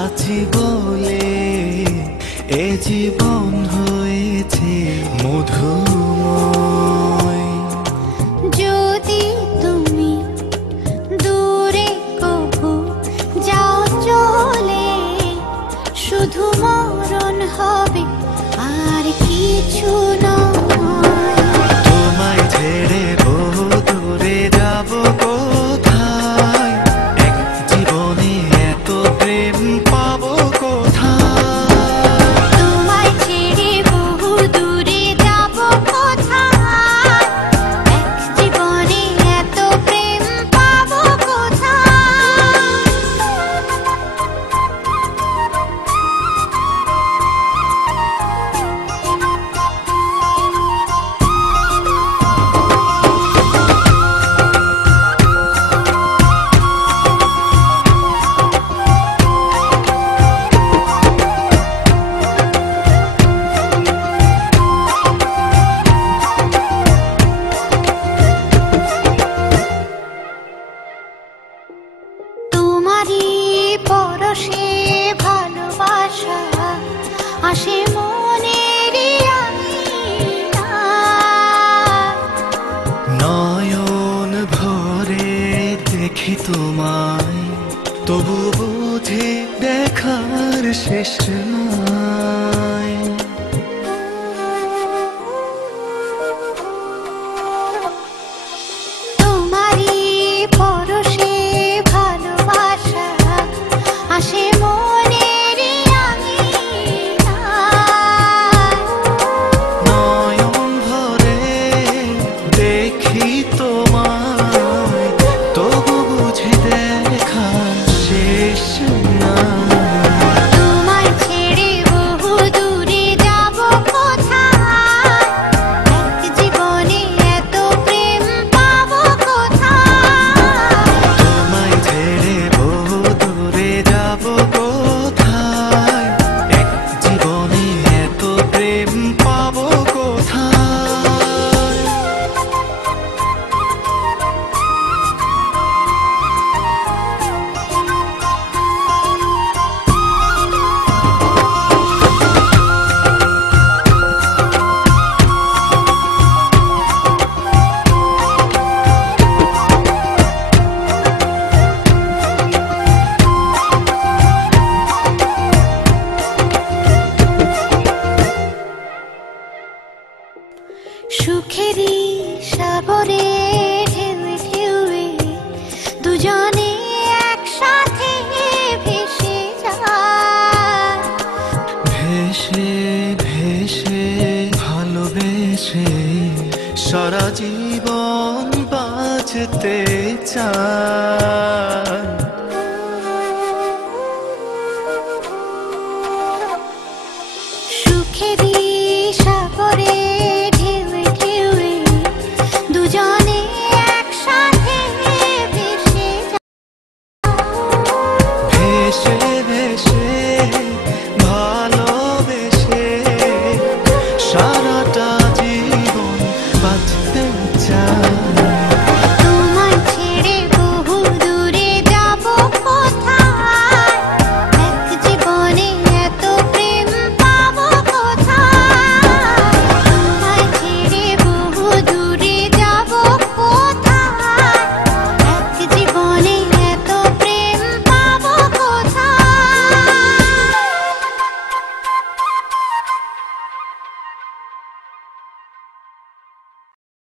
আছি বলে এ জীবন হয়েছে মধুময়। যদি তুমি দূরে কভু যাও চলে, শুধু মরণ হবে আর কিছু নয়। তোমায় ছেড়ে বহু দূরে যাব কোথায়, এক জীবনে এত প্রেম পাবো কোথায়। তোমায় ছেড়ে বহু দূরে যাব কোথায়, এক জীবনে এত প্রেম পাবো কোথায়। তোমারই পরশে ভালোবাসা আসে মনের আঙিনায়। নয়ন ভরে দেখি তোমায়, তবু বুঝি দেখার শেষ নাই। তোমারই পরশে ভালোবাসা আসে মনের আঙিনায়। নয়ন ভরে দেখি তোমায়, তবু বুঝি দেখার শেষ নাই। তোমায় ছেড়ে বহু দূরে যাব কোথায়, এক জীবনে এত প্রেম পাবো কোথায়। তোমায় ছেড়ে বহু দূরে যাব কোথায়, এক জীবনে এত প্রেম পাবো কোথায়। সুখেরই সাগরে ঢেউয়ে ঢেউয়ে দুজনে একসাথে ভেসে যায়। ভেসে ভেসে ভালোবেসে সারা জীবন বাঁচতে চায়।